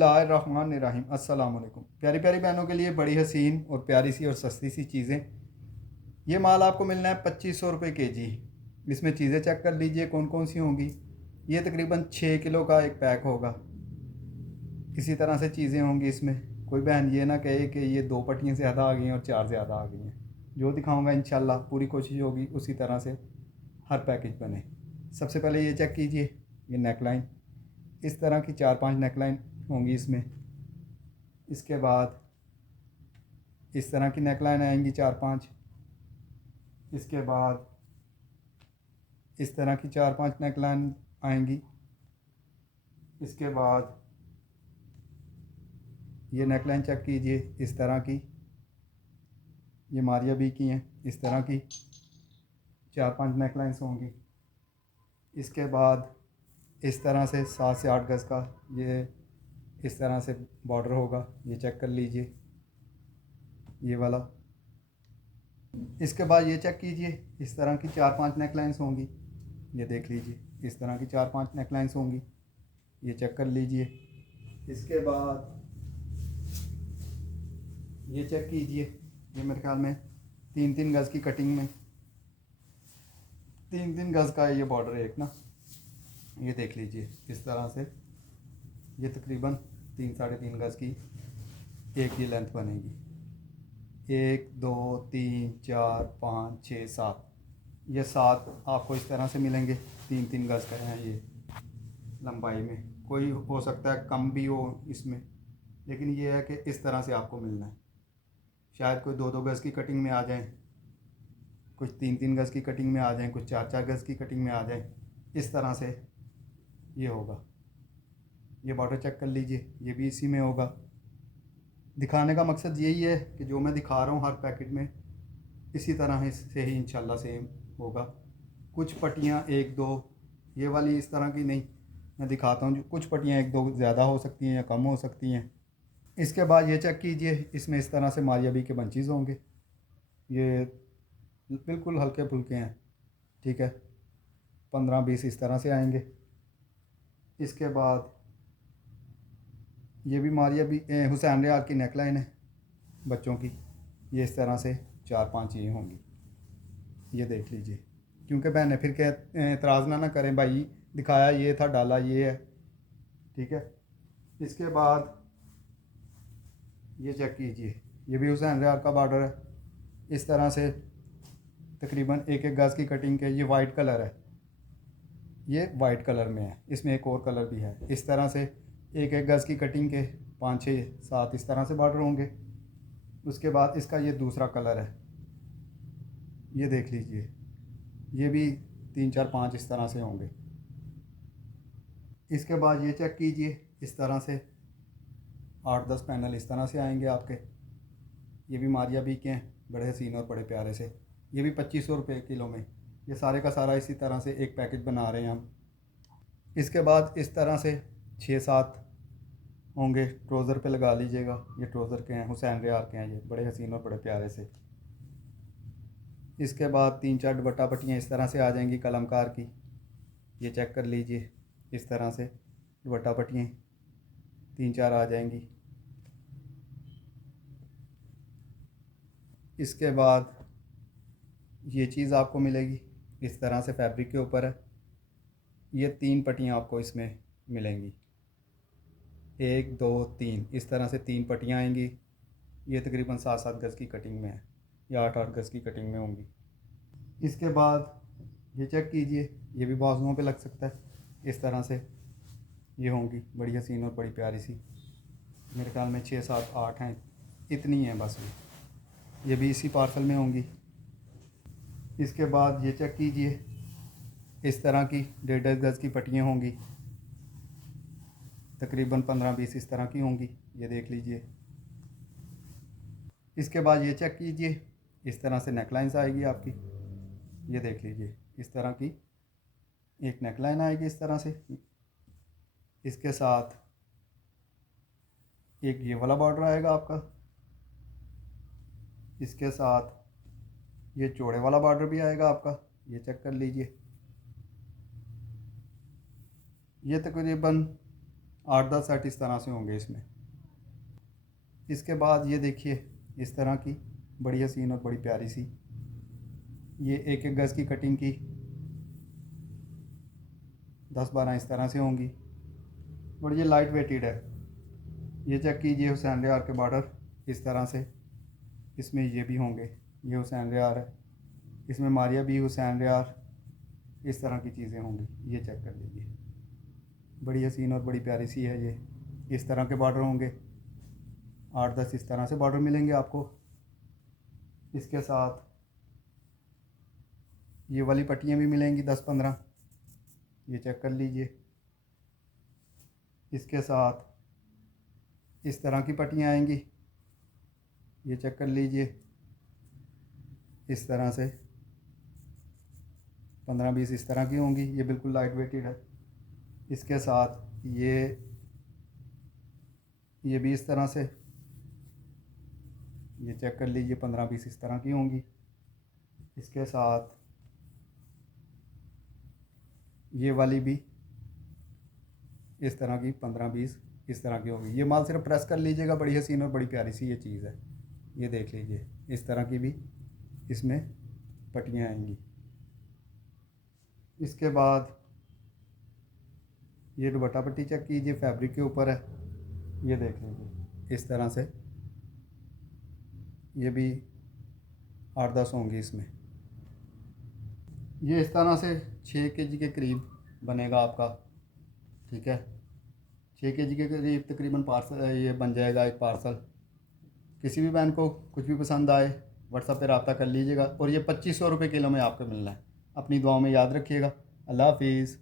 बिस्मिल्लाहिर्रहमानिर्रहीम। अस्सलाम वालेकुम। प्यारी प्यारी बहनों के लिए बड़ी हसीन और प्यारी सी और सस्ती सी चीज़ें। ये माल आपको मिलना है 2500 रुपये kg। इसमें चीज़ें चेक कर लीजिए कौन कौन सी होंगी। ये तकरीबन 6 किलो का एक पैक होगा। इसी तरह से चीज़ें होंगी इसमें। कोई बहन ये ना कहे कि ये 2 पट्टियाँ ज़्यादा आ गई हैं और 4 ज़्यादा आ गई हैं। जो दिखाऊंगा इंशाल्लाह पूरी कोशिश होगी उसी तरह से हर पैकेज बने। सबसे पहले ये चेक कीजिए, ये नेकलाइन। इस तरह की 4-5 नेकलाइन होंगी इसमें। इसके बाद इस तरह की नेकलाइन आएंगी 4-5। इसके बाद इस तरह की 4-5 नेकलाइन आएंगी। इसके बाद ये नेकलाइन चेक कीजिए, इस तरह की, ये मारिया बी की हैं। इस तरह की 4-5 नेकलाइंस होंगी। इसके बाद इस तरह से 7 से 8 गज़ का ये इस तरह से बॉर्डर होगा। ये चेक कर लीजिए, ये वाला। इसके बाद ये चेक कीजिए, इस तरह की 4-5 नेकलाइंस होंगी। ये देख लीजिए, इस तरह की 4-5 नेकलाइंस होंगी। ये चेक कर लीजिए। इसके बाद ये चेक कीजिए, ये मेरे ख्याल में 3-3 गज़ की कटिंग में 3-3 गज़ का है ये बॉर्डर एक ना। ये देख लीजिए, इस तरह से ये तकरीबन 3-3.5 गज़ की एक ही लेंथ बनेगी। 1 2 3 4 5 6 7, ये 7 आपको इस तरह से मिलेंगे। 3-3 गज़ का है ये लंबाई में। कोई हो सकता है कम भी हो इसमें, लेकिन ये है कि इस तरह से आपको मिलना है। शायद कोई 2-2 गज़ की कटिंग में आ जाए, कुछ 3-3 गज़ की कटिंग में आ जाएं, कुछ 4-4 गज़ की कटिंग में आ जाएं। इस तरह से ये होगा। ये बॉर्डर चेक कर लीजिए, ये भी इसी में होगा। दिखाने का मकसद यही है कि जो मैं दिखा रहा हूँ हर पैकेट में इसी तरह से ही इंशाल्लाह सेम होगा। कुछ पट्टियाँ 1-2 ये वाली इस तरह की नहीं, मैं दिखाता हूँ। कुछ पट्टियाँ 1-2 ज़्यादा हो सकती हैं या कम हो सकती हैं। इसके बाद ये चेक कीजिए, इसमें इस तरह से मारिया बी के बंचीज़ होंगे। ये बिल्कुल हल्के फुल्के हैं, ठीक है। 15-20 इस तरह से आएंगे। इसके बाद ये भी मारिया भी हुसैन रियाज की नेकलाइन है बच्चों की। ये इस तरह से 4-5 ये होंगी। ये देख लीजिए, क्योंकि बहनें फिर कह एतराज़ ना करें, भाई दिखाया ये था, डाला ये है, ठीक है। इसके बाद ये चेक कीजिए, ये भी हुसैन रियाज का बॉर्डर है। इस तरह से तकरीबन 1-1 गज़ की कटिंग के। ये वाइट कलर है, ये वाइट कलर में है। इसमें एक और कलर भी है। इस तरह से 1-1 गज़ की कटिंग के 5-6-7 इस तरह से बॉर्डर होंगे। उसके बाद इसका ये दूसरा कलर है, ये देख लीजिए, ये भी 3-4-5 इस तरह से होंगे। इसके बाद ये चेक कीजिए, इस तरह से 8-10 पैनल इस तरह से आएंगे आपके। ये भी मारिया बी के हैं, बड़े हसीन और बड़े प्यारे से। ये भी 2500 रुपये किलो में। ये सारे का सारा इसी तरह से एक पैकेज बना रहे हैं हम। इसके बाद इस तरह से 6-7 होंगे। ट्रोज़र पे लगा लीजिएगा। ये ट्रोज़र के हैं, हुसैन रियाज के हैं, ये बड़े हसीन और बड़े प्यारे से। इसके बाद 3-4 दुपट्टा पट्टियाँ इस तरह से आ जाएंगी कलमकार की। ये चेक कर लीजिए, इस तरह से दुपट्टा पट्टियाँ 3-4 आ जाएंगी। इसके बाद ये चीज़ आपको मिलेगी इस तरह से, फैब्रिक के ऊपर है। ये 3 पट्टियाँ आपको इसमें मिलेंगी, 1 2 3 इस तरह से 3 पट्टियाँ आएंगी। ये तकरीबन 7-7 गज़ की कटिंग में है या 8-8 गज़ की कटिंग में होंगी। इसके बाद ये चेक कीजिए, ये भी बाजुओं पे लग सकता है। इस तरह से ये होंगी, बड़ी हसीन और बड़ी प्यारी सी। मेरे ख्याल में 6-7-8 हैं, इतनी हैं बस। ये भी इसी पार्सल में होंगी। इसके बाद ये चेक कीजिए, इस तरह की 1.5 गज़ की पट्टियाँ होंगी, तकरीबन 15-20 इस तरह की होंगी। ये देख लीजिए। इसके बाद ये चेक कीजिए, इस तरह से नेकलाइंस आएगी आपकी। ये देख लीजिए, इस तरह की एक नेकलाइन आएगी इस तरह से। इसके साथ एक ये वाला बॉर्डर आएगा आपका। इसके साथ ये चौड़े वाला बॉर्डर भी आएगा आपका। ये चेक कर लीजिए। ये तकरीबन 8-10 सेट इस तरह से होंगे इसमें। इसके बाद ये देखिए इस तरह की बड़ी हसीन और बड़ी प्यारी सी ये 1-1 गज़ की कटिंग की 10-12 इस तरह से होंगी और ये लाइट वेटेड है। ये चेक कीजिए हुसैन रियार के बॉर्डर इस तरह से, इसमें ये भी होंगे, ये हुसैन रियार है, इसमें मारिया भी हुसैन रियार, इस तरह की चीज़ें होंगी। ये चेक कर लीजिए, बड़ी हसीन और बड़ी प्यारी सी है ये। इस तरह के बॉर्डर होंगे, 8-10 इस तरह से बॉर्डर मिलेंगे आपको। इसके साथ ये वाली पट्टियाँ भी मिलेंगी 10-15, ये चेक कर लीजिए। इसके साथ इस तरह की पट्टियाँ आएंगी, ये चेक कर लीजिए। इस तरह से 15-20 इस तरह की होंगी, ये बिल्कुल लाइट वेटेड है। इसके साथ ये भी इस तरह से, ये चेक कर लीजिए, 15-20 इस तरह की होंगी। इसके साथ ये वाली भी इस तरह की 15-20 इस तरह की होगी। ये माल सिर्फ प्रेस कर लीजिएगा, बड़ी हसीन और बड़ी प्यारी सी ये चीज़ है। ये देख लीजिए, इस तरह की भी इसमें पट्टियाँ आएंगी। इसके बाद ये दुपट्टा पट्टी चेक कीजिए, फैब्रिक के ऊपर है, ये देख लीजिए इस तरह से। ये भी 8-10 होंगी इसमें। ये इस तरह से 6 kg के करीब बनेगा आपका, ठीक है। 6 kg के करीब तकरीबन पार्सल ये बन जाएगा एक पार्सल। किसी भी बहन को कुछ भी पसंद आए व्हाट्सएप पे रब्ता कर लीजिएगा। और ये 2500 रुपये किलो में आपको मिलना है। अपनी दुआओं में याद रखिएगा। अल्लाह हाफिज़।